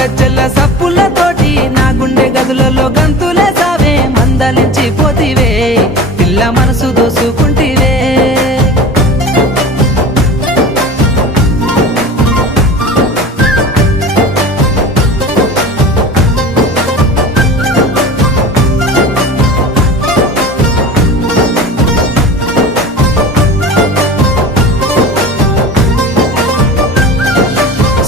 గజ్జల సప్పులతోటి నా గుండె గదులలో గంతులే సావే మందలించి పోతివే పిల్ల మనసు